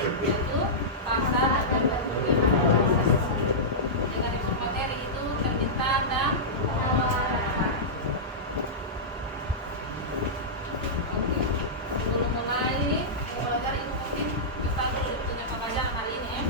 yaitu pasal dan berbagai dengan info materi itu permintaan dan penawaran. Oke, sebelum mulai belajar ini mungkin kita dulu punya pembelajaran hari ini ya.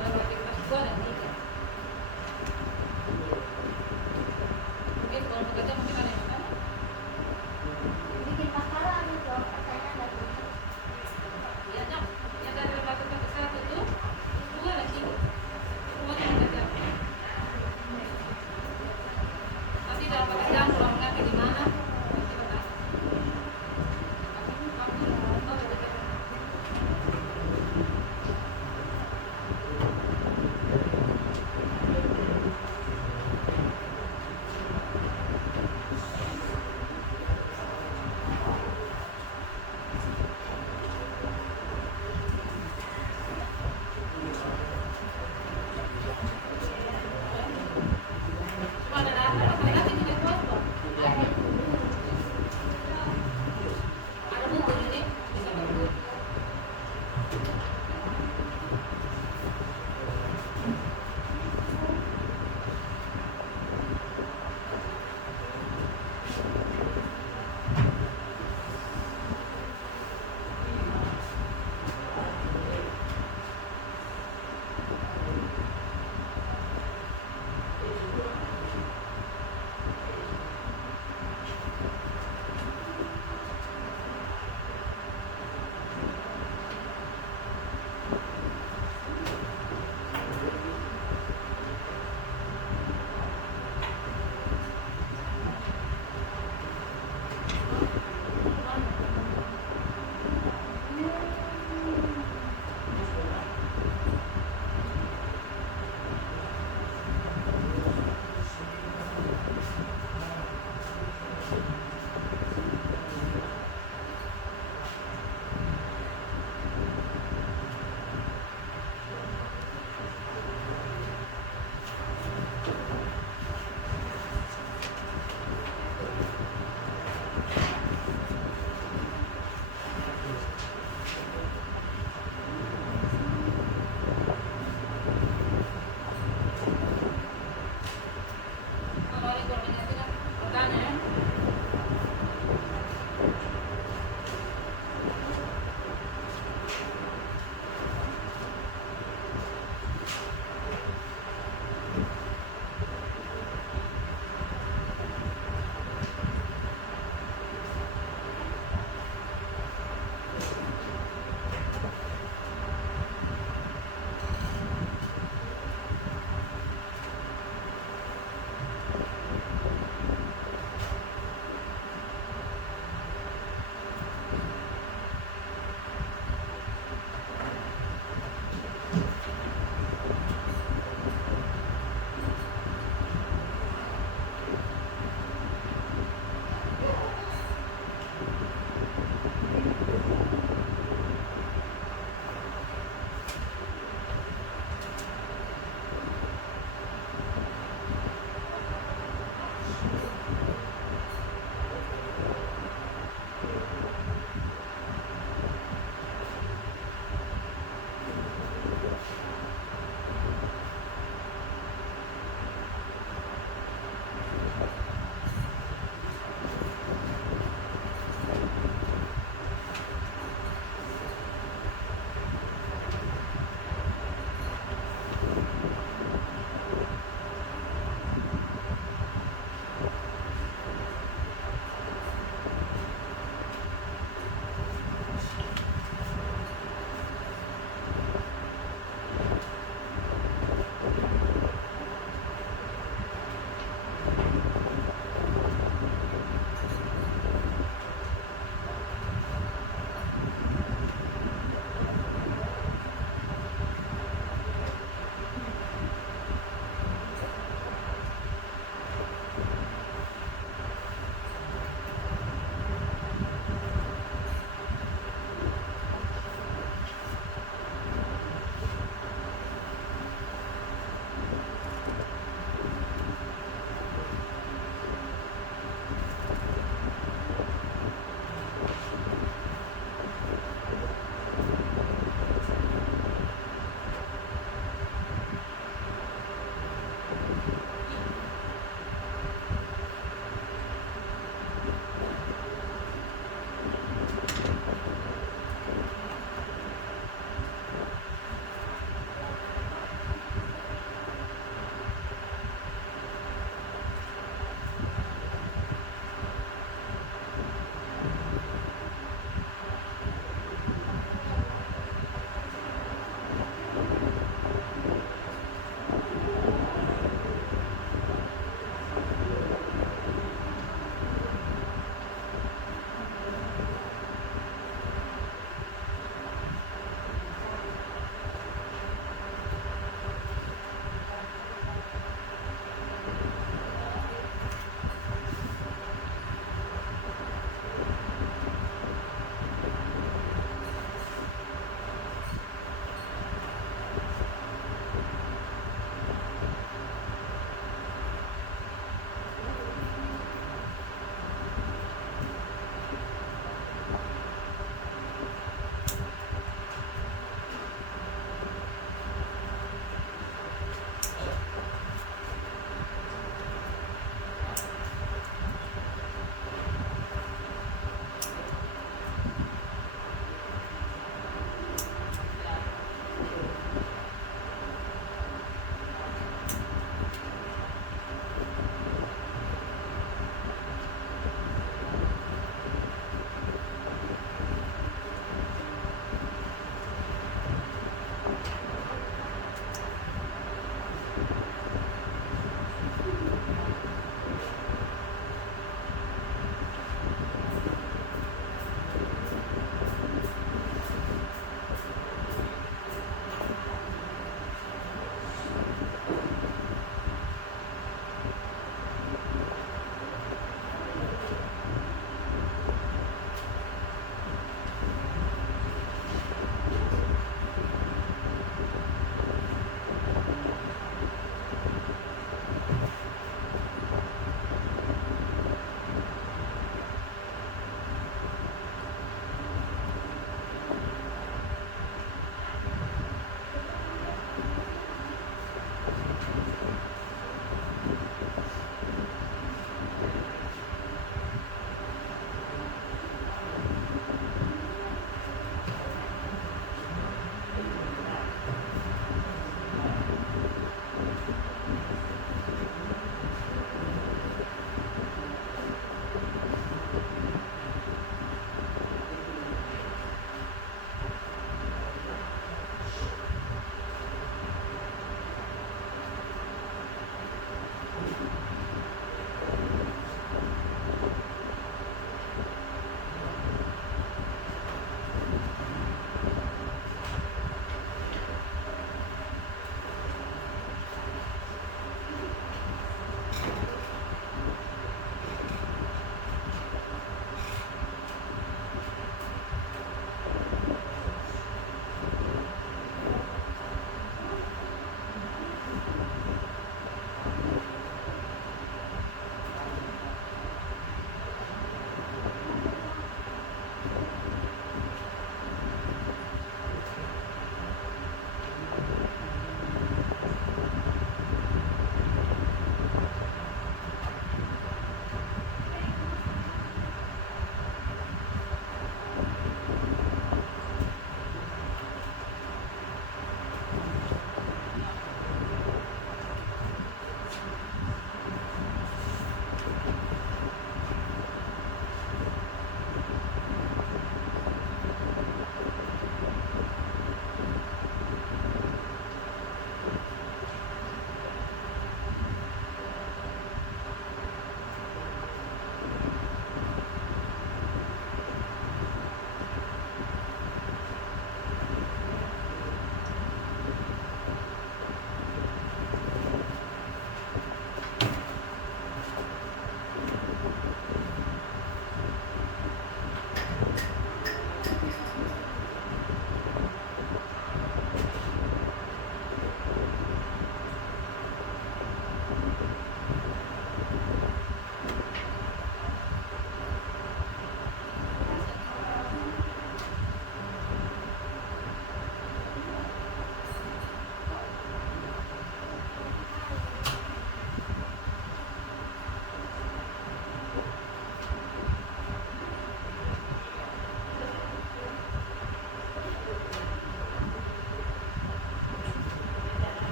dalam arti kelas 2 dan 3. Mungkin kalau bekerja mungkin ada yang bertanya. Bikin pasaran itu katanya ada tuh. Ya, Jam. Yang dari lembaga ke 1 itu 2 dan 3. Semuanya bekerja. Nanti dalam pekerjaan kalau mengerti di mana, nanti bertanya. Aku, oh, betul.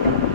Oke.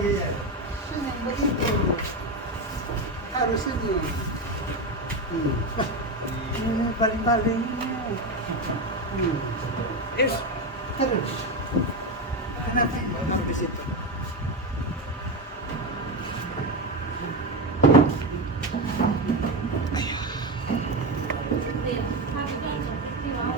Iya. Senyum begitu. Harus senyum. Ini baling-balingnya. Terus. Kenapa ini? Memang di situ. Din, sabi ko, so 50 wow.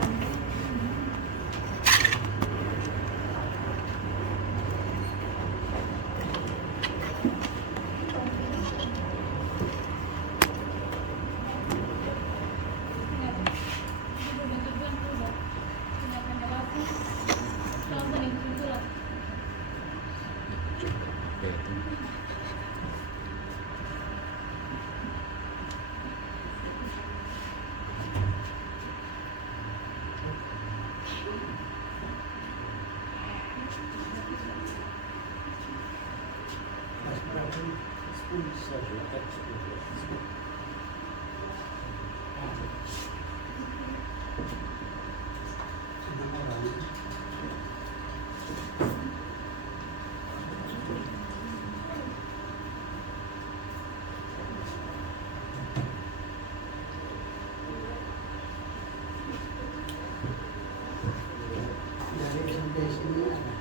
Dari sampai sini ada.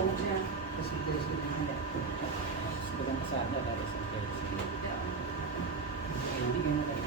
Oh, ya. Sampai sini ada. Sedang kesana dari sampai sini. Ini kayaknya tadi.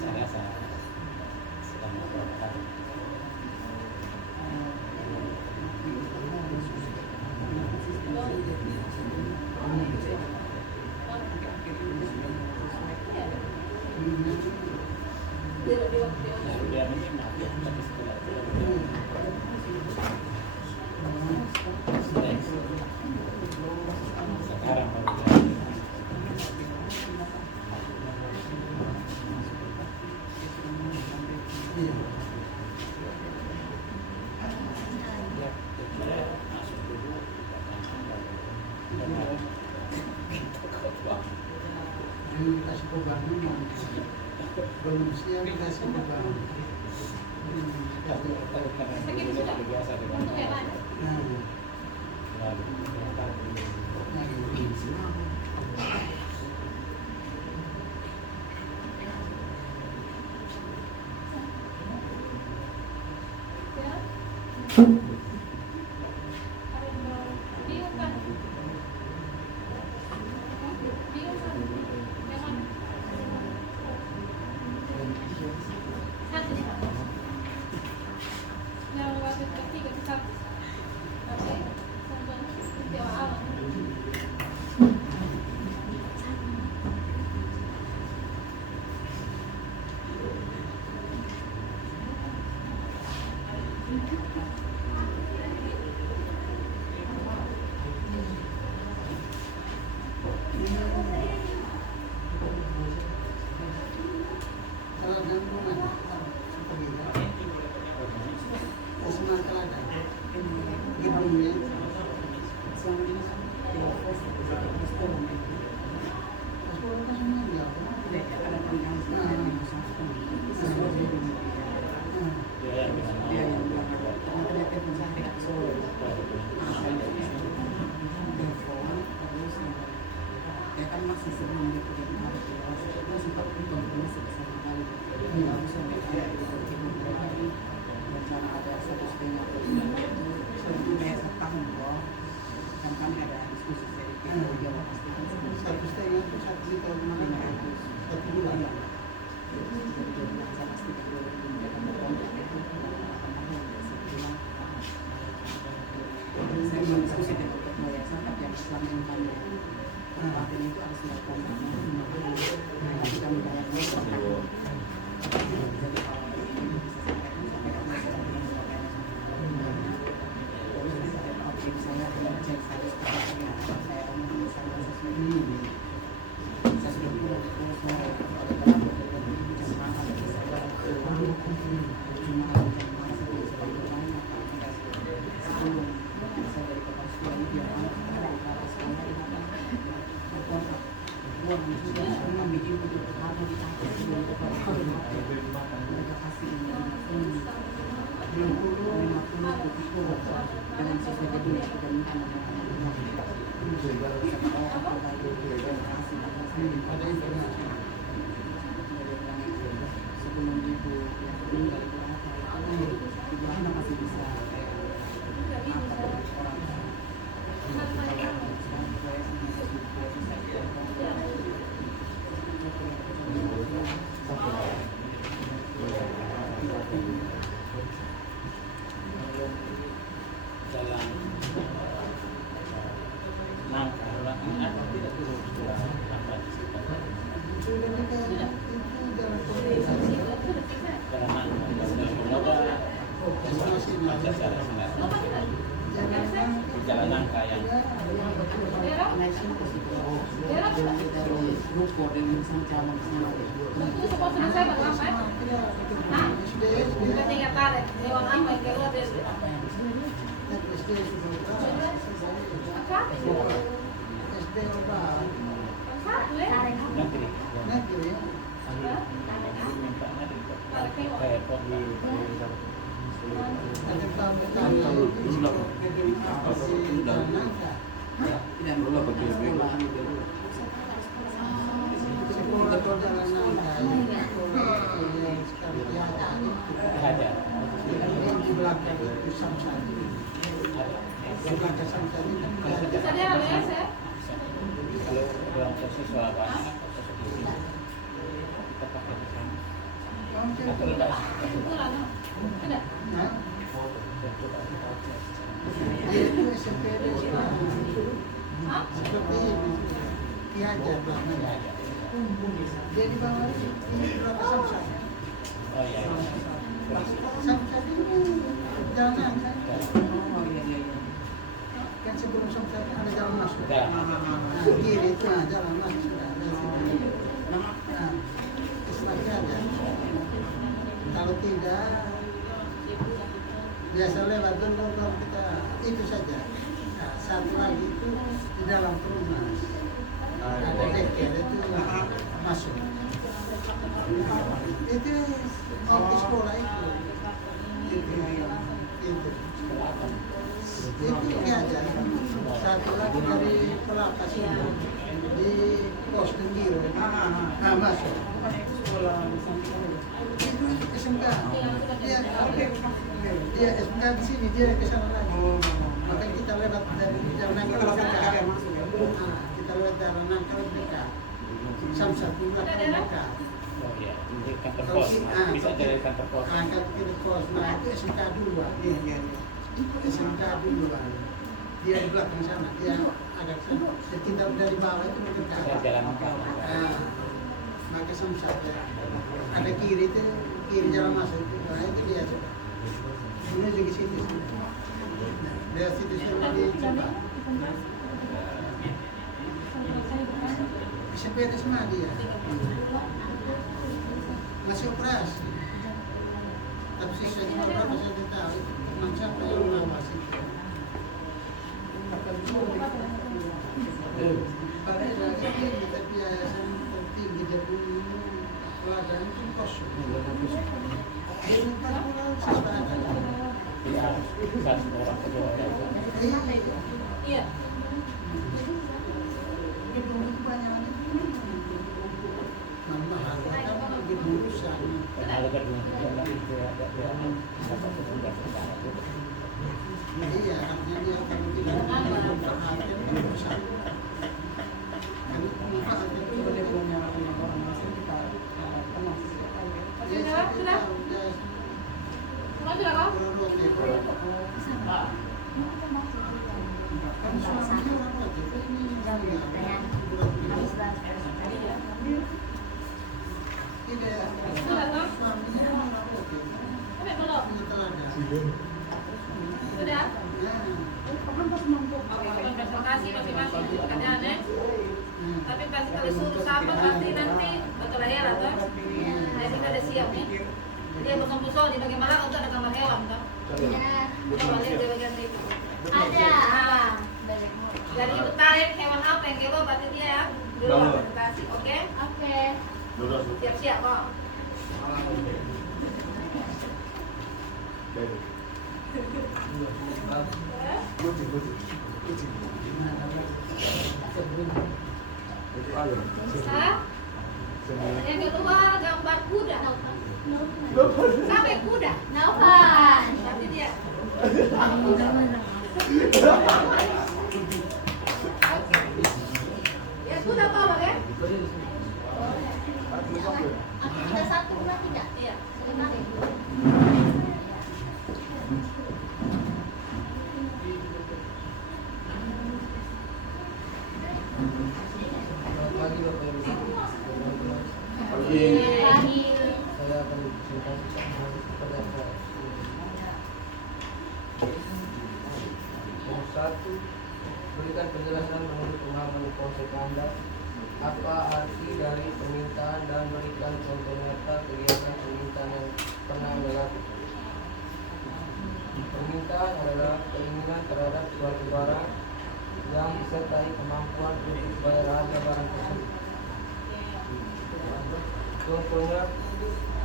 Saya sedang melakukan biar ini mati tapi setelah sekarang baru Iya. Dikasih beban belum siap dikasih beban. Sakit sudah? biasa Untuk ya, Pak? Nah, nah ini. Bingung kan? Bingung kan? Yang mana? Satu nih. Yang waktu ketiga ke satu. Oke. Sampai di awal. Kalau dalam rumah seperti itu. Semangka ada. Ibunya. Sekolah kan semua dia. Masih sebelum dia pergi ke Malaysia, sempat bertemu bersama kali. Sampai rencana ada 1,5 tahun loh. Kan kami ada diskusi dari PO Jawa pastikan 1,5 itu 1 tahun mana? 1 bulan. jadi saya pastikan dulu akan berkontrak itu saya mendiskusi dengan Ketua Yayasan yang selama ini kami paten itu harus dilakukan tapi kami dalam jadi Jalan nangka orang ada tidak turun lambat di situ. Sudah kita itu dalam komunikasi. Jalan nangka sudah mencoba Estimasi macam cara senar. Jalan nangka yang negeri. negeri ada sekolah jalan Ada. di belakang itu Samsat. Di belakang Samsat itu Kalau orang siswa banyak kita pakai di sana. Atau tidak? Nah, itu SMP seperti ini diajar belakangnya. Dia di bawah ini belakang Samsat. Oh iya. Samsat ini jalan kan? Kan sebelum Samsat ada jalan masuk. Nah, kiri itu jalan masuk. Nah, setelahnya ada. Kalau tidak, biasa lewat dulu kalau kita itu saja. Nah, satu lagi itu di dalam perumahan. Ada dekel itu masuk. Itu di sekolah itu. Itu diajar. Satu lagi dari Pelapas itu di pos Tenggiro. Masuk. Itu SMK. Dia SMK di sini, dia ke sana lagi. Makanya kita lewat dari jalan Nangka dekat. Kita lewat jalan Nangka dekat. Samsat di belakang dekat. Oh iya, di kantor pos. Bisa dari kantor pos. Kantor pos. Nah, itu SMK duluan. SMK duluan. Dia di belakang sana. Dia agak sana. Kita dari bawah itu dekat. Saya jalan Maka Samsat ya. Ada kiri itu, kiri jalan masuk itu. Nah, itu dia sudah. Ini juga situ. Dia situ sudah dicoba. Sepeda semua dia. Masih operasi. Tapi sisa berapa saya tidak tahu. Teman siapa yang mengawasi. Pada lagi tinggi, tapi yayasan tertinggi Jepuni pelajaran itu kosong. Dia minta pulang siapa ada. Iya, satu orang kedua orang. Iya. Gedung itu banyak mahal kan gedung besar. Kalau gedung itu ada dapat sebuah sejarah itu. Iya, artinya dia akan tidak memanfaatkan gedung besar. Kan memanfaatkan itu dia punya orang asing kita kenal. Sudah? Semua sudah kau? Kan suaminya orang wajib ini tidak Sudah toh? suaminya orang wajib. Sudah? Nah, Kapan pas mampu? Oke, kita presentasi masing-masing pekerjaannya. Tapi pasti kalau suruh sama pasti nanti betul heran tuh. Jadi kita udah siap nih. Dia bosan-bosan di bagian mana untuk ada kamar hewan tuh. Ya. Coba lihat di bagian itu. Ada. Nah, jadi itu tarik hewan apa yang kilo berarti dia ya. Dulu presentasi, oke? Oke. Siap-siap kok. Bisa? Yang kedua gambar kuda. Sampai kuda. Novan. Berarti dia. Ya kuda apa ya? Kita satu bulan tidak? Iya. Sekali. Pagi Bapak Ibu. Pagi. Saya akan presentasikan kepada saya. Nomor 1, berikan penjelasan menurut pemahaman konsep Anda. Apa arti dari permintaan dan berikan contoh nyata kegiatan permintaan yang pernah Anda lakukan. Permintaan adalah keinginan terhadap suatu barang yang disertai kemampuan untuk bayar harga barang tersebut. Contohnya,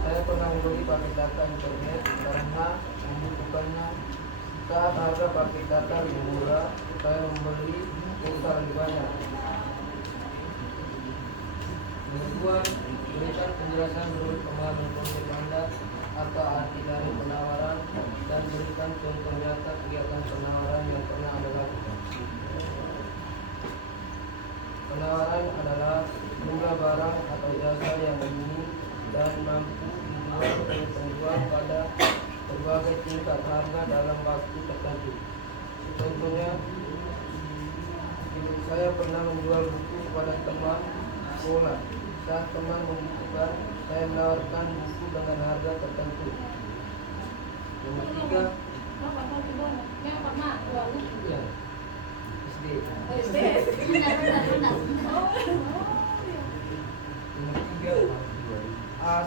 saya pernah membeli paket data internet karena membutuhkannya. Saat harga paket data lebih murah, saya membeli pulsa lebih banyak. Kedua, berikan penjelasan menurut pemahaman konsep Anda. Apa arti dari penawaran dan berikan contoh nyata kegiatan penawaran yang pernah Anda lakukan. Penawaran adalah jumlah barang atau jasa yang ingin dan mampu dijual oleh penjual pada berbagai tingkat harga dalam waktu tertentu. Contohnya, saya pernah menjual buku kepada teman sekolah. Saat teman membutuhkan, saya menawarkan buku dengan harga tertentu. Nomor 3, Yang pernah jual buku. ya, SD. SD. Nomor 3,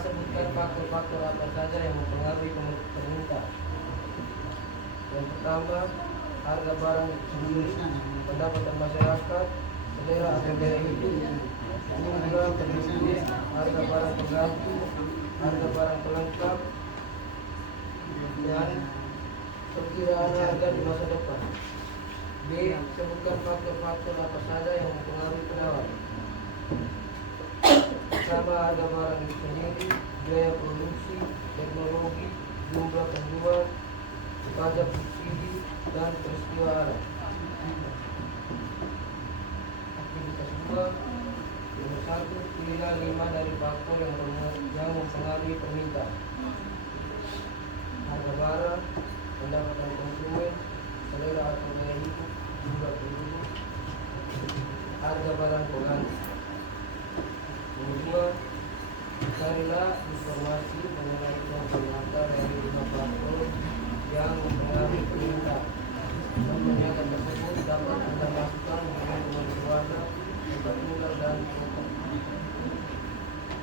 sebutkan faktor-faktor apa saja yang mempengaruhi permintaan. Yang pertama, harga barang sendiri, pendapatan masyarakat, selera atau gaya hidup, jumlah penduduk, harga barang pengganti, harga barang pelengkap, dan perkiraan harga di masa depan. B. Sebutkan faktor-faktor apa saja yang mempengaruhi penawar. Pertama, harga barang itu sendiri, biaya produksi, teknologi, jumlah penjual, pajak subsidi, dan peristiwa alam. Aktivitas 2. Nomor 1, pilihlah 5 dari faktor yang mempengaruhi permintaan. Harga barang, pendapatan konsumen, selera atau gaya hidup, jumlah penduduk, harga barang pengganti. Nomor 2, carilah informasi mengenai contoh nyata dari 5 faktor yang mempengaruhi permintaan. Contoh nyata tersebut dapat Anda masukkan dengan pembentuk warna, tempat tinggal, dan foto.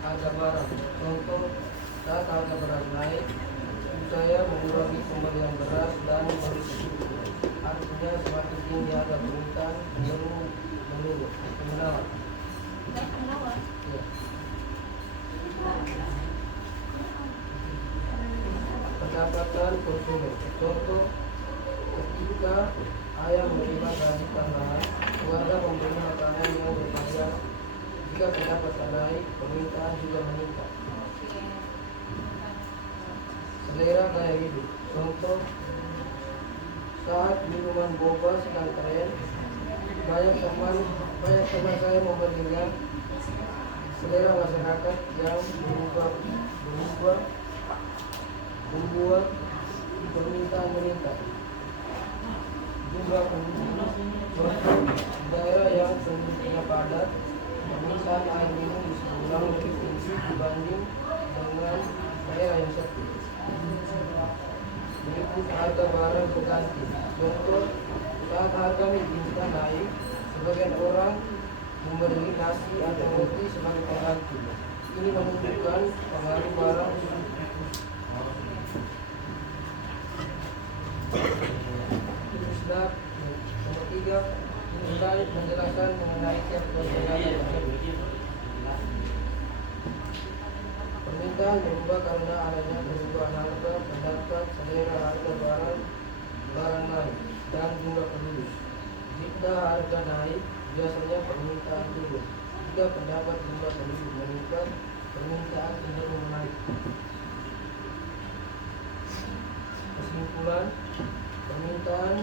Harga barang. Contoh, saat harga beras naik, saya mengurangi pembelian beras dan membeli susu. Artinya semakin tinggi harga permintaan cenderung menawar. Ya. Pendapatan konsumen. Contoh, ketika ayah menerima gaji tambahan, keluarga membeli makanan yang bervariasi. Jika pendapatan naik, permintaan juga meningkat. Selera gaya hidup. Contoh, saat minuman boba sedang tren, banyak teman saya membelinya. Selera masyarakat yang berubah membuat permintaan meningkat. Jumlah penduduk. Contoh, daerah yang penduduknya padat, permintaan air minum di sebulan lebih tinggi dibanding dengan daerah yang sepi. berikut harga barang berganti. Contoh, saat harga mie instan naik, sebagian orang membeli nasi atau roti sebagai pengganti. Ini menunjukkan pengaruh barang. Islam nomor 3, mulai menjelaskan mengenai permintaan tersebut. Permintaan berubah karena adanya perubahan harga, pendapat, selera harga barang naik, dan jumlah penduduk. Jika harga naik, biasanya permintaan turun. Jika pendapat jumlah penduduk meningkat, permintaan cenderung naik. Kesimpulan, permintaan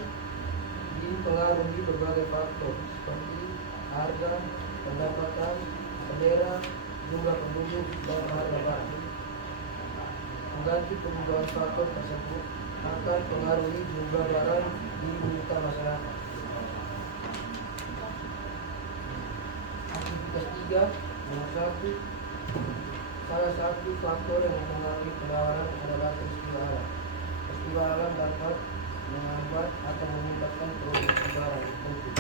dipengaruhi berbagai faktor seperti harga, pendapatan, selera, jumlah penduduk, dan harga barang. Mengganti perubahan faktor tersebut akan pengaruhi jumlah barang diminta masyarakat. Aktivitas 3, nomor 1. Salah satu faktor yang mempengaruhi penawaran adalah peristiwa alam. Peristiwa alam dapat menghambat atau meningkatkan produksi barang itu.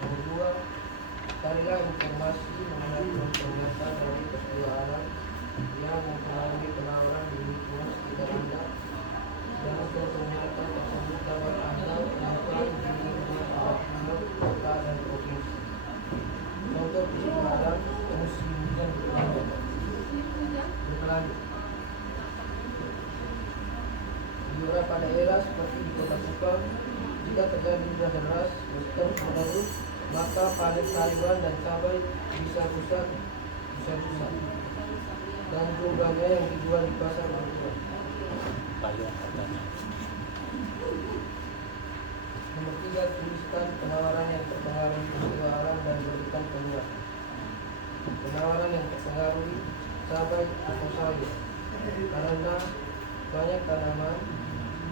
Nomor 2, carilah informasi mengenai penglihatan dari peristiwa alam yang mempengaruhi penawaran di lingkungan sekitar Anda, dan ternyata tersebut dapat Anda temukan di lingkungan Anda, kota, dan provinsi. Contoh peristiwa alam, musim hujan berkelanjut. Di beberapa daerah seperti di Kota Kupang, jika terjadi hujan deras terus-menerus, maka panen taliban dan cabai bisa rusak, dan jumlahnya yang dijual di pasar berkurang. Nomor 3, tuliskan penawaran yang terpengaruh peristiwa alam dan berikan peluang. Penawaran yang terpengaruhi cabai atau sawit karena banyak tanaman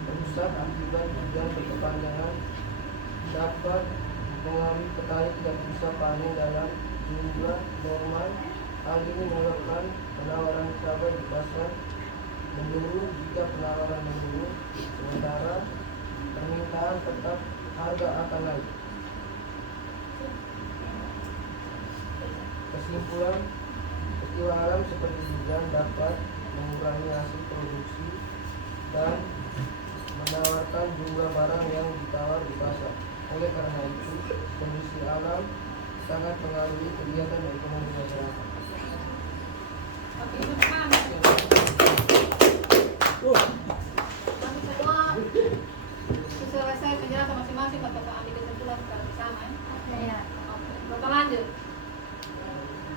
rusak akibat hujan berkepanjangan dapat mempengaruhi petani tidak bisa panen dalam jumlah normal. Hal ini menyebabkan penawaran cabai di pasar menurun. Jika penawaran menurun, sementara permintaan tetap, harga akan naik. Kesimpulan, peristiwa alam seperti hujan dapat mengurangi hasil produksi dan menawarkan jumlah barang yang ditawar di pasar. Oleh karena itu, kondisi alam sangat mengaruhi kegiatan ekonomi masyarakat. Oke, itu paham. Kami semua selesai penjelasan masing-masing atau ambil kesimpulan secara bersama ya. Oke, kita lanjut.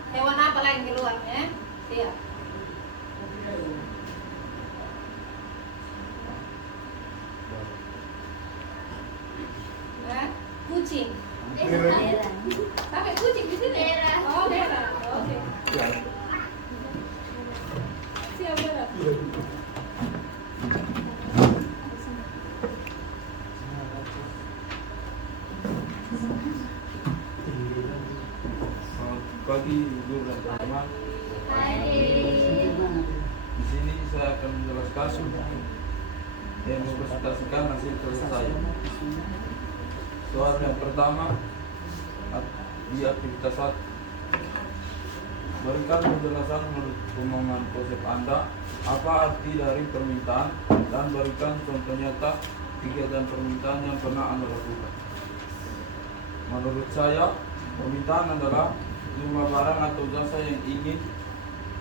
Hewan apa lain keluar ya? Siap. Kucing. Sampai kucing di sini. Oh, merah. Oke. Siap, merah. Pagi Ibu dan teman-teman. Di sini saya akan menjelaskan dan mempresentasikan hasil kerja saya. Soal yang pertama di aktivitas 1, berikan penjelasan menurut pemahaman konsep Anda apa arti dari permintaan dan berikan contoh nyata kegiatan permintaan yang pernah Anda lakukan. Menurut saya, permintaan adalah jumlah barang atau jasa yang ingin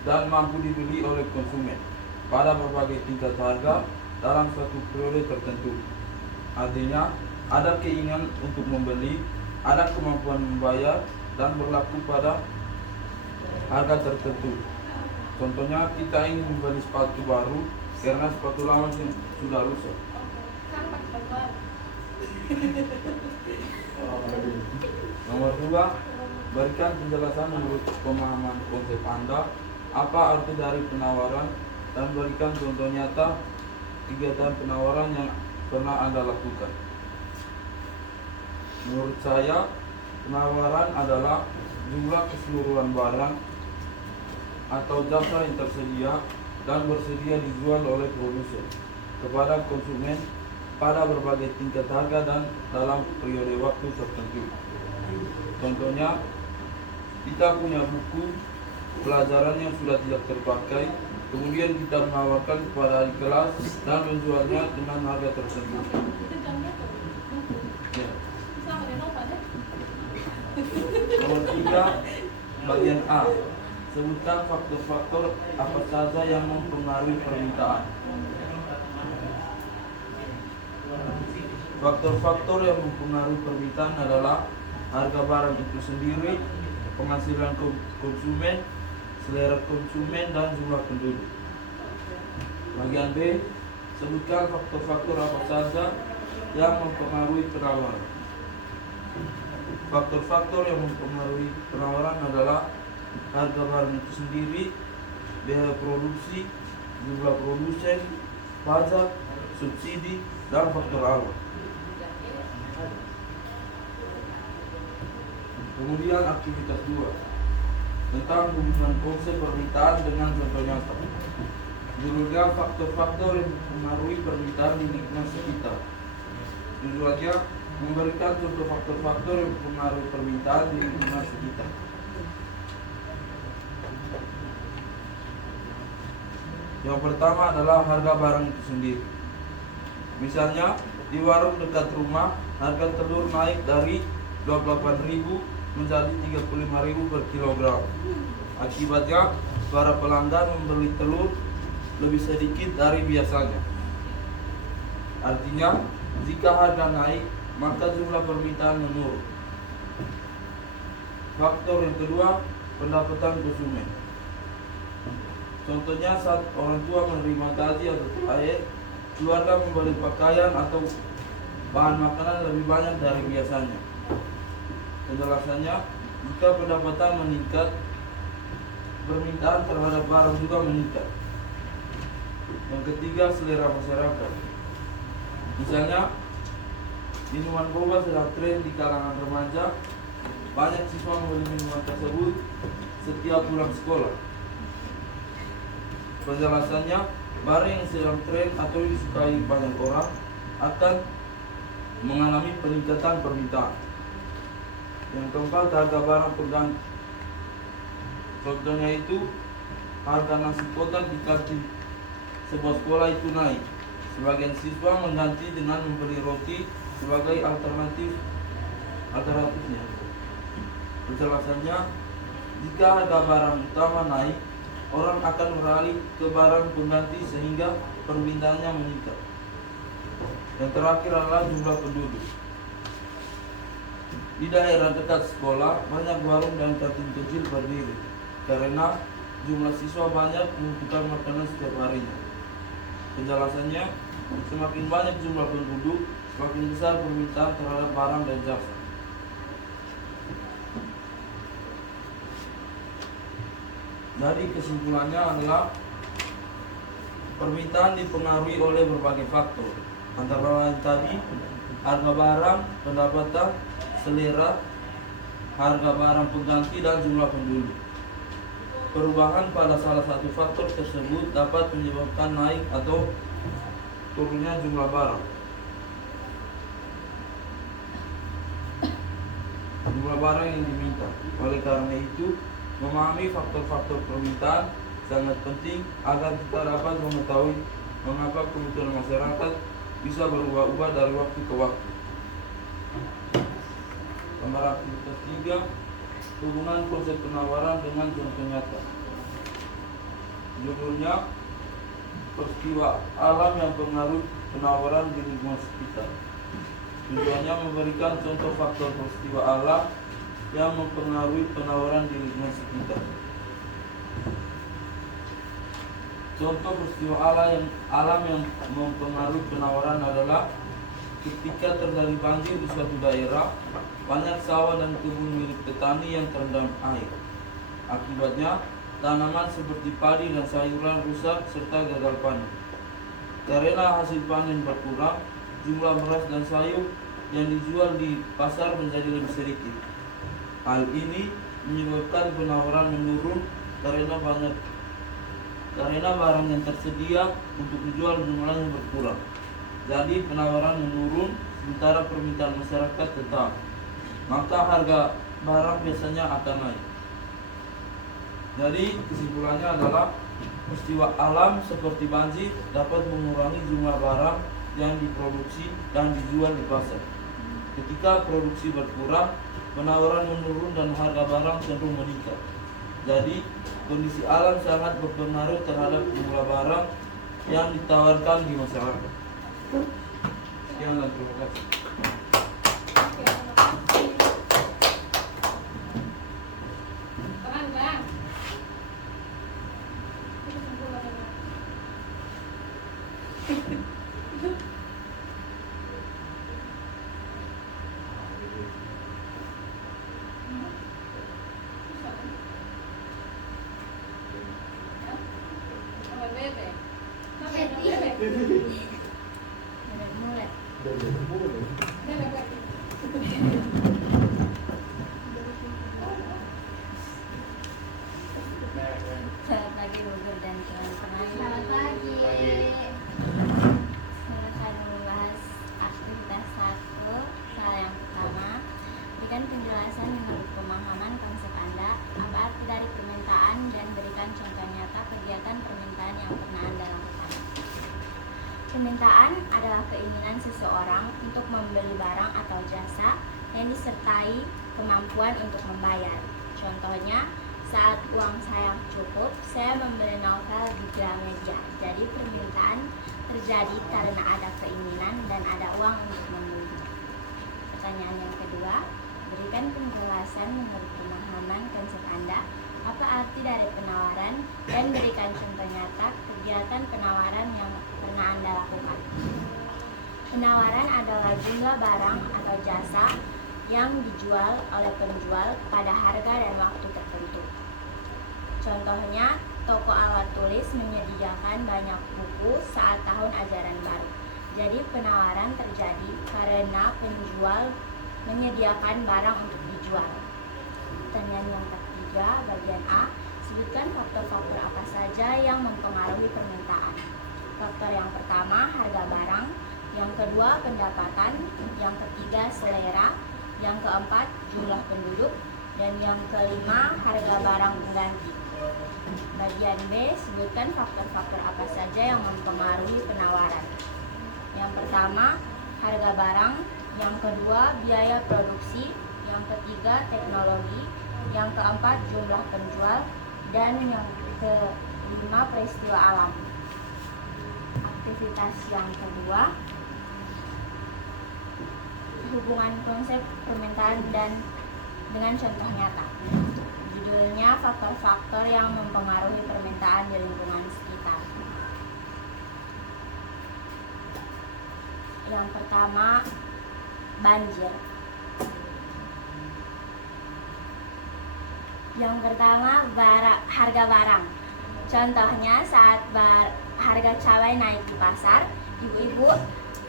dan mampu dibeli oleh konsumen pada berbagai tingkat harga dalam suatu periode tertentu. Artinya, ada keinginan untuk membeli, ada kemampuan membayar, dan berlaku pada harga tertentu. Contohnya, kita ingin membeli sepatu baru karena sepatu lama sudah rusak. Nomor 2, berikan penjelasan menurut pemahaman konsep Anda apa arti dari penawaran dan berikan contoh nyata kegiatan penawaran yang pernah Anda lakukan. Menurut saya, penawaran adalah jumlah keseluruhan barang atau jasa yang tersedia dan bersedia dijual oleh produsen. kepada konsumen pada berbagai tingkat harga dan dalam periode waktu tertentu. Contohnya, kita punya buku pelajaran yang sudah tidak terpakai, kemudian kita menawarkan kepada adik kelas dan menjualnya dengan harga tertentu. Ya. Nomor 3, bagian A. Sebutkan faktor-faktor apa saja yang mempengaruhi permintaan. Faktor-faktor yang mempengaruhi permintaan adalah harga barang itu sendiri, penghasilan konsumen, selera konsumen, dan jumlah penduduk. Bagian B, sebutkan faktor-faktor apa saja yang mempengaruhi penawaran. Faktor-faktor yang mempengaruhi penawaran adalah harga barang itu sendiri, biaya produksi, jumlah produsen, pajak, subsidi, dan faktor alam. Kemudian aktivitas 2 tentang hubungan konsep permintaan dengan contoh nyata. Judulnya faktor-faktor yang mempengaruhi permintaan di lingkungan sekitar. Tujuannya memberikan contoh faktor-faktor yang mempengaruhi permintaan di lingkungan sekitar. Yang pertama adalah harga barang itu sendiri. Misalnya, di warung dekat rumah, harga telur naik dari 28.000 menjadi 35.000 per kilogram. Akibatnya, para pelanggan membeli telur lebih sedikit dari biasanya. Artinya, jika harga naik, maka jumlah permintaan menurun. Faktor yang kedua, pendapatan konsumen. Contohnya, saat orang tua menerima gaji atau THR, keluarga membeli pakaian atau bahan makanan lebih banyak dari biasanya. Penjelasannya, jika pendapatan meningkat, permintaan terhadap barang juga meningkat. Yang ketiga, selera masyarakat. Misalnya, minuman boba sedang tren di kalangan remaja, banyak siswa membeli minuman tersebut setiap pulang sekolah. Penjelasannya, barang yang sedang tren atau disukai banyak orang akan mengalami peningkatan permintaan. Yang keempat, harga barang pengganti. Contohnya itu, harga nasi kotak di kantin sebuah sekolah itu naik. Sebagian siswa mengganti dengan membeli roti sebagai alternatifnya. Penjelasannya, jika harga barang utama naik, orang akan beralih ke barang pengganti sehingga permintaannya meningkat. Yang terakhir adalah jumlah penduduk. Di daerah dekat sekolah, banyak warung dan kantin kecil berdiri karena jumlah siswa banyak membutuhkan makanan setiap harinya. Penjelasannya, semakin banyak jumlah penduduk, semakin besar permintaan terhadap barang dan jasa. Jadi kesimpulannya adalah permintaan dipengaruhi oleh berbagai faktor, antara lain tadi harga barang, pendapatan, selera, harga barang pengganti, dan jumlah penduduk. Perubahan pada salah satu faktor tersebut dapat menyebabkan naik atau turunnya jumlah barang. Jumlah barang yang diminta. Oleh karena itu, memahami faktor-faktor permintaan sangat penting agar kita dapat mengetahui mengapa kebutuhan masyarakat bisa berubah-ubah dari waktu ke waktu. Nomor aktivitas 3, hubungan konsep penawaran dengan contoh nyata. Judulnya, peristiwa alam yang pengaruh penawaran di lingkungan sekitar. Tujuannya memberikan contoh faktor peristiwa alam yang mempengaruhi penawaran di lingkungan sekitar. Contoh peristiwa alam yang mempengaruhi penawaran adalah ketika terjadi banjir di suatu daerah, banyak sawah dan kebun milik petani yang terendam air. Akibatnya, tanaman seperti padi dan sayuran rusak serta gagal panen. Karena hasil panen berkurang, jumlah beras dan sayur yang dijual di pasar menjadi lebih sedikit. Hal ini menyebabkan penawaran menurun karena banyak karena barang yang tersedia untuk dijual jumlahnya berkurang. Jadi penawaran menurun sementara permintaan masyarakat tetap. Maka harga barang biasanya akan naik. Jadi kesimpulannya adalah peristiwa alam seperti banjir dapat mengurangi jumlah barang yang diproduksi dan dijual di pasar. Ketika produksi berkurang, penawaran menurun dan harga barang cenderung meningkat. Jadi kondisi alam sangat berpengaruh terhadap jumlah barang yang ditawarkan di masyarakat. Sekian dan terima kasih. Bang, bang. Selamat pagi Bogor dan teman-teman. Selamat pagi. Sekarang saya membahas aktivitas 1. Soal yang pertama, berikan penjelasan menurut pemahaman konsep Anda. Apa arti dari permintaan dan berikan contoh nyata kegiatan permintaan yang pernah Anda lakukan. Permintaan adalah keinginan seseorang untuk membeli barang atau jasa yang disertai kemampuan untuk membayar. Contohnya, saat uang saya cukup, saya membeli novel di Gramedia. Jadi permintaan terjadi karena ada keinginan dan ada uang untuk membeli. Pertanyaan yang kedua, berikan penjelasan menurut pemahaman konsep Anda. Apa arti dari penawaran dan berikan contoh nyata kegiatan penawaran yang pernah Anda lakukan. Penawaran adalah jumlah barang atau jasa yang dijual oleh penjual pada harga dan waktu tertentu. Contohnya, toko alat tulis menyediakan banyak buku saat tahun ajaran baru. Jadi penawaran terjadi karena penjual menyediakan barang untuk dijual. Pertanyaan yang ketiga, bagian A, sebutkan faktor-faktor apa saja yang mempengaruhi permintaan. Faktor yang pertama, harga barang. Yang kedua, pendapatan. Yang ketiga, selera. Yang keempat, jumlah penduduk. Dan yang kelima, harga barang pengganti. Bagian B, sebutkan faktor-faktor apa saja yang mempengaruhi penawaran. Yang pertama, harga barang. Yang kedua, biaya produksi. Yang ketiga, teknologi. Yang keempat, jumlah penjual. Dan yang kelima, peristiwa alam. Aktivitas yang kedua, hubungan konsep permintaan dan dengan contoh nyata. Judulnya faktor-faktor yang mempengaruhi permintaan di lingkungan sekitar. Yang pertama, banjir. Yang pertama, harga barang. Contohnya saat harga cabai naik di pasar, ibu-ibu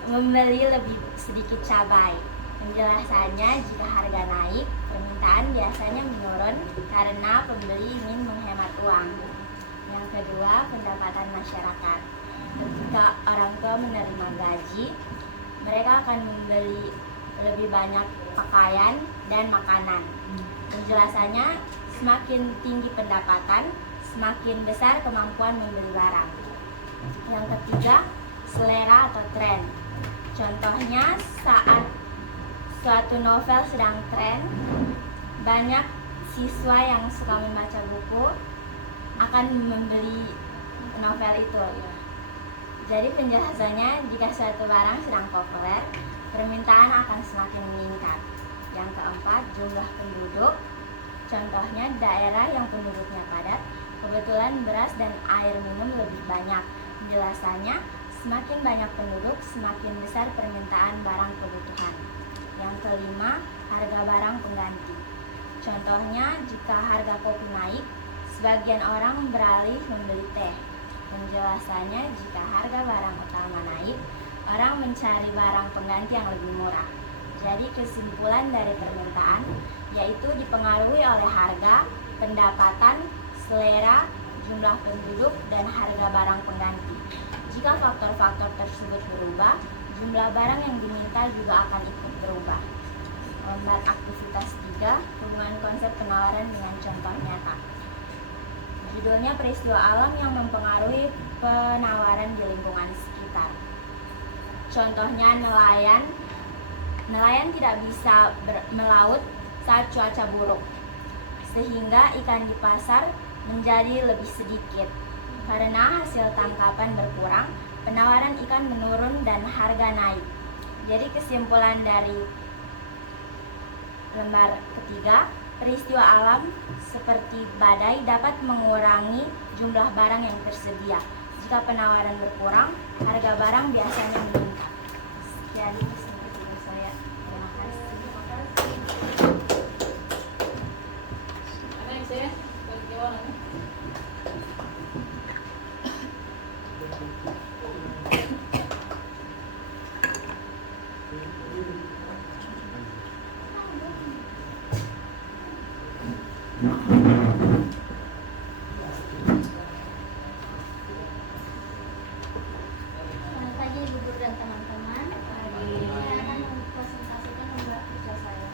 membeli lebih sedikit cabai. Penjelasannya, jika harga naik, permintaan biasanya menurun karena pembeli ingin menghemat uang. Yang kedua, pendapatan masyarakat. Ketika orang tua menerima gaji, mereka akan membeli lebih banyak pakaian dan makanan. Penjelasannya, semakin tinggi pendapatan, semakin besar kemampuan membeli barang. Yang ketiga, selera atau tren. Contohnya, saat suatu novel sedang tren, banyak siswa yang suka membaca buku akan membeli novel itu. Jadi penjelasannya, jika suatu barang sedang populer, permintaan akan semakin meningkat. Yang keempat, jumlah penduduk. Contohnya, daerah yang penduduknya padat, kebetulan beras dan air minum lebih banyak. Penjelasannya, semakin banyak penduduk, semakin besar permintaan barang kebutuhan. Yang kelima, harga barang pengganti. Contohnya, jika harga kopi naik, sebagian orang beralih membeli teh. Penjelasannya, jika harga barang utama naik, orang mencari barang pengganti yang lebih murah. Jadi kesimpulan dari permintaan yaitu dipengaruhi oleh harga, pendapatan, selera, jumlah penduduk, dan harga barang pengganti. Jika faktor-faktor tersebut berubah, jumlah barang yang diminta juga akan ikut berubah. Lembar aktivitas 3, hubungan konsep penawaran dengan contoh nyata. Judulnya peristiwa alam yang mempengaruhi penawaran di lingkungan sekitar. Contohnya nelayan. Nelayan tidak bisa melaut saat cuaca buruk, sehingga ikan di pasar menjadi lebih sedikit. Karena hasil tangkapan berkurang, penawaran ikan menurun dan harga naik. Jadi kesimpulan dari lembar ketiga, peristiwa alam seperti badai dapat mengurangi jumlah barang yang tersedia. Jika penawaran berkurang, harga barang biasanya meningkat. Sekian dari saya. Terima kasih. Ada yang saya bagi jawaban ini. Selamat pagi Ibu Guru dan teman-teman. Saya akan mempresentasikan lembar kerja saya.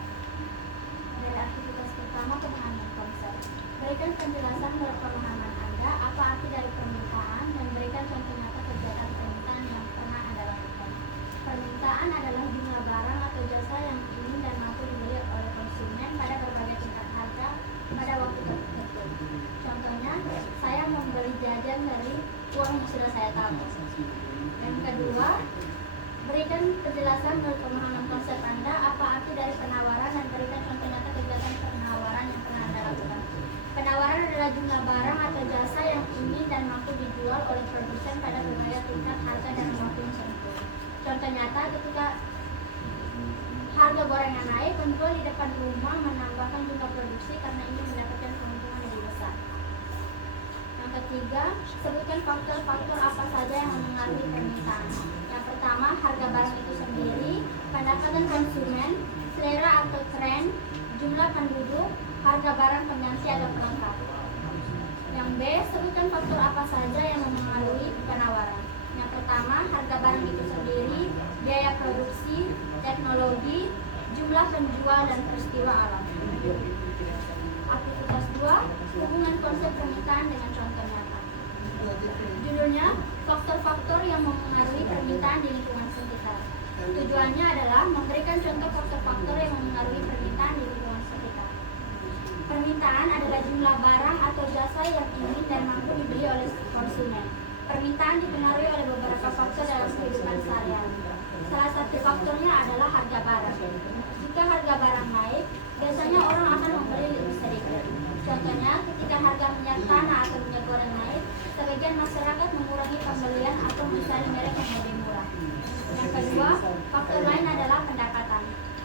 Dari aktivitas pertama, pemahaman konsep. Berikan penjelasan menurut pemahaman Anda apa arti dari permintaan dan berikan contoh nyata kegiatan permintaan yang pernah Anda lakukan. Permintaan adalah jumlah barang atau jasa yang ingin dan mampu dibeli oleh konsumen pada berbagai tingkat harga pada waktu tertentu. Contohnya, saya membeli jajan dari uang yang sudah saya tabung. Yang kedua, berikan penjelasan menurut pemahaman konsep Anda apa arti dari penawaran dan berikan contoh nyata kegiatan penawaran yang pernah Anda lakukan. Penawaran adalah jumlah barang atau jasa yang ingin dan mampu dijual oleh produsen pada berbagai tingkat harga dan waktu tertentu. Contoh nyata, ketika harga gorengan naik, penjual di depan rumah menambahkan jumlah produksi karena ingin mendapatkan keuntungan lebih besar. Yang ketiga, sebutkan faktor-faktor apa saja yang mempengaruhi permintaan. Yang pertama, harga barang itu sendiri, pendekatan konsumen, selera atau tren, jumlah penduduk, harga barang pengganti atau pelengkap. Yang B, sebutkan faktor apa saja yang mempengaruhi penawaran. Yang pertama, harga barang itu sendiri, biaya produksi, teknologi, jumlah penjual, dan peristiwa alam. Aktivitas 2, hubungan konsep permintaan dengan contoh nyata. Judulnya, faktor-faktor yang mempengaruhi permintaan di lingkungan sekitar. Tujuannya adalah memberikan contoh faktor-faktor yang mempengaruhi permintaan di lingkungan sekitar. Permintaan adalah jumlah barang atau jasa yang ingin dan mampu dibeli oleh konsumen. Permintaan dipengaruhi oleh beberapa faktor dalam kehidupan sehari-hari. Salah satu faktornya adalah harga barang. Jika harga barang naik, biasanya orang akan membeli lebih sedikit. Contohnya, ketika harga minyak tanah atau minyak goreng naik, sebagian masyarakat mengurangi pembelian atau mencari merek yang lebih murah. Yang kedua, faktor lain adalah pendapatan.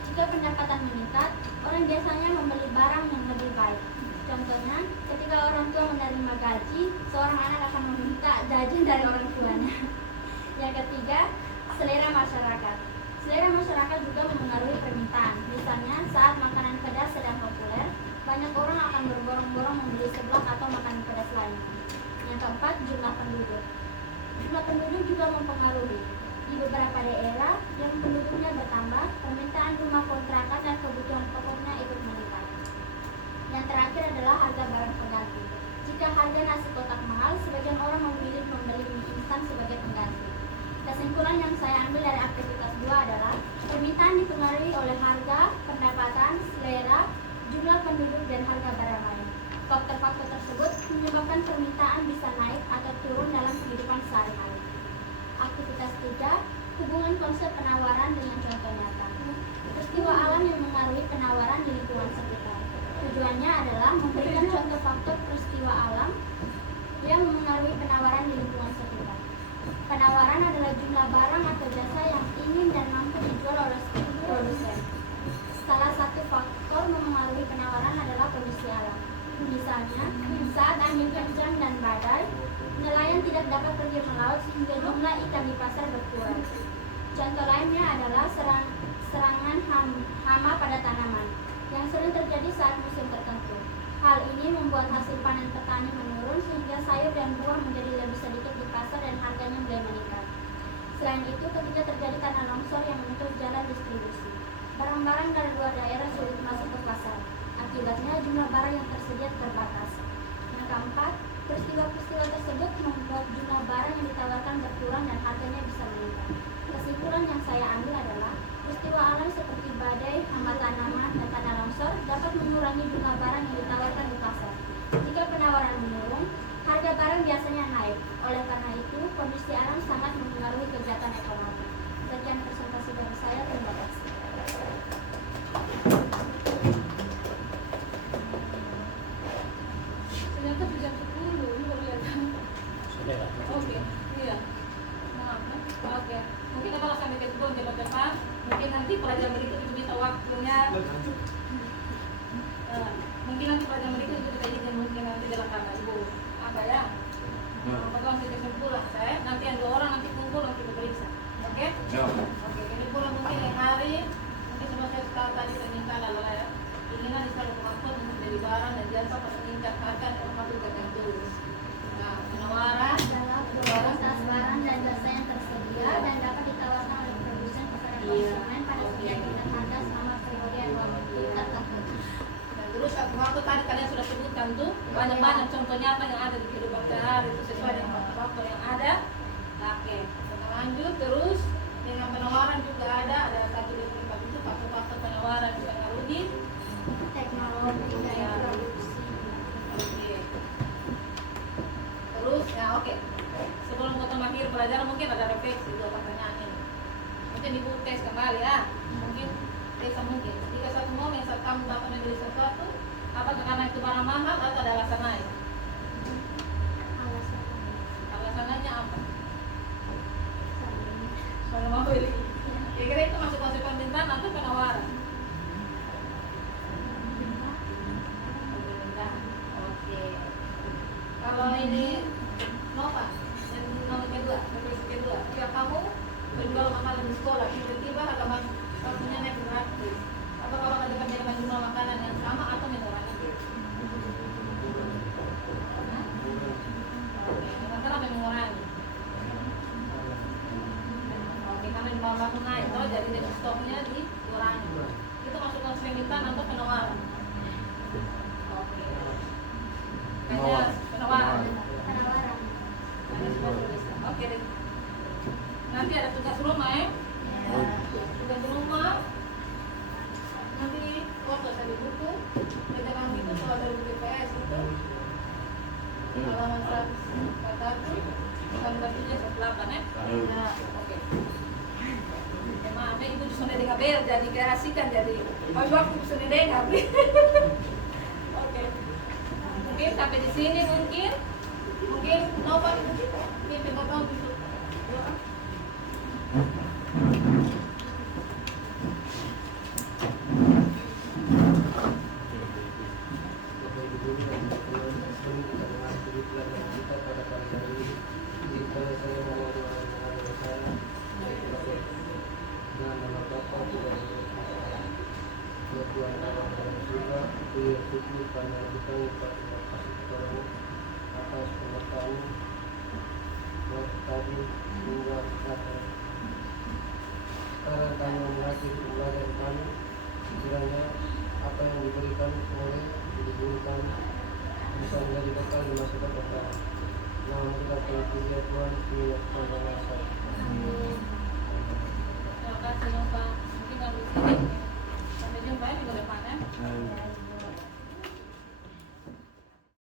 Jika pendapatan meningkat, orang biasanya membeli barang yang lebih baik. Contohnya, ketika orang tua menerima gaji, seorang anak akan meminta jajan dari orang tuanya. Yang ketiga, selera masyarakat. Selera masyarakat juga mempengaruhi permintaan. Misalnya, saat makanan pedas sedang populer, banyak orang akan berbondong-bondong membeli seblak atau makanan pedas lainnya. Yang keempat, jumlah penduduk. Jumlah penduduk juga mempengaruhi. Di beberapa daerah yang penduduknya bertambah, permintaan rumah kontrakan dan kebutuhan pokoknya ikut meningkat. Yang terakhir adalah harga barang pengganti. Jika harga nasi kotak mahal, sebagian orang memilih membeli mie instan sebagai pengganti. Kesimpulan yang saya ambil dari aktivitas 2 adalah permintaan dipengaruhi oleh harga, pendapatan, selera, jumlah penduduk, dan harga barang lain. Faktor-faktor tersebut menyebabkan permintaan bisa naik atau turun dalam kehidupan sehari-hari. Aktivitas 3, hubungan konsep penawaran dengan contoh nyata. Peristiwa alam yang mengaruhi penawaran di lingkungan sekitar. Tujuannya adalah memberikan contoh faktor peristiwa alam yang memengaruhi penawaran di lingkungan sekitar. Penawaran adalah jumlah barang atau jasa yang ingin dan mampu dijual oleh produsen. Salah satu faktor memengaruhi penawaran adalah kondisi alam. Misalnya, saat angin kencang dan badai, nelayan tidak dapat pergi melaut sehingga jumlah ikan di pasar berkurang. Contoh lainnya adalah serangan hama pada tanaman yang sering terjadi saat musim tertentu. Hal ini membuat hasil panen petani menurun sehingga harga sayur dan buah menjadi lebih sedikit di pasar dan harganya mulai meningkat. Selain itu, ketika terjadi tanah longsor yang menutup jalan distribusi, barang-barang dari luar daerah sulit masuk ke pasar. Akibatnya jumlah barang yang tersedia terbatas. Yang keempat, peristiwa-peristiwa tersebut membuat jumlah barang yang ditawarkan berkurang dan harganya bisa meningkat. Kesimpulan yang saya ambil adalah peristiwa alam seperti badai, hama tanaman, dan tanah longsor dapat mengurangi jumlah barang yang ditawarkan di pasar. Jika penawaran menurun, harga barang biasanya naik. Oleh karena itu, kondisi alam sangat mempengaruhi kegiatan ekonomi. Sekian presentasi dari saya. Terima kasih. Ternyata jam 10, ini baru lihat. Oke, iya. Maaf, oke. Mungkin apa sampai ke sebelum cepat-cepat. Mungkin nanti pelajaran berikut itu bisa waktunya. Mungkin nanti pelajaran berikut itu kita izin mungkin nanti dalam tanggal ibu apa ya? Potong sedikit kesimpulan saya. Nanti yang 2 orang nanti kumpul nanti diperiksa. Oke? Ya. Oke. Ini pulang mungkin yang hari mungkin semua saya tahu tadi permintaan adalah ya. Keinginan di seluruh kemampuan untuk menjadi barang dan jasa pada tingkat harga dan waktu tertentu. Nah, penawaran Adalah kualitas barang dan jasa yang tersedia dan dapat ditawarkan oleh produsen kepada konsumen pada setiap tingkat harga selama periode yang tertentu. dan terus waktu tadi kalian sudah sebutkan tuh banyak-banyak contoh nyata yang ada di kehidupan sehari itu sesuai dengan faktor-faktor yang ada. Oke, kita lanjut terus dengan penawaran juga ada 1, 2, 3, 4 itu faktor-faktor penawaran yang mempengaruhi Teknologi daya produksi. Oke. Terus ya oke. Sebelum kita mengakhiri pelajaran mungkin ada refleksi 2 pertanyaan ini. Mungkin ibu tes kembali ya. Mungkin tes mungkin. Jika satu momen saat kamu dapat membeli sesuatu, apakah karena itu barang mahal atau ada alasan lain? Alasannya apa? Kalau mau beli. Kira-kira itu masuk permintaan atau penawaran? Oke. Kalau ini Nova, yang nomor kedua, jika kamu menjual makanan di sekolah, tiba-tiba harga bakunya naik gratis, atau kalau ada penjualan jumlah makanan yang sama atau mengurangi? Oke, kenapa mengurangi? Oke, karena jumlah baku naik, toh jadi dari stoknya dikurangi. Itu masuk permintaan atau penawaran? Oke. Kayaknya penawaran. Ada sebuah tulisan. Oke deh. Nanti ada tugas rumah ya. Tugas rumah. Nanti foto dari buku. Kita kan itu soal dari BPS itu. Halaman 141. Bukan berarti 108 ya. Nah, oke. Maaf, ibu sudah dengar jadi keasikan jadi. Oh, waktu sudah dengar. Oke. Mungkin sampai di sini mungkin Nova ini tengok kamu itu. atas pengertian tadi hingga sekarang. Sekarang kami melatih pembelajaran kami, sekiranya apa yang diberikan oleh digunakan bisa menjadi bekal di masa depan. Nama kita terpuji ya Tuhan, Tuhan sepanjang masa. Terima kasih Nova. Mungkin kalau di sini sampai jumpa di depan ya.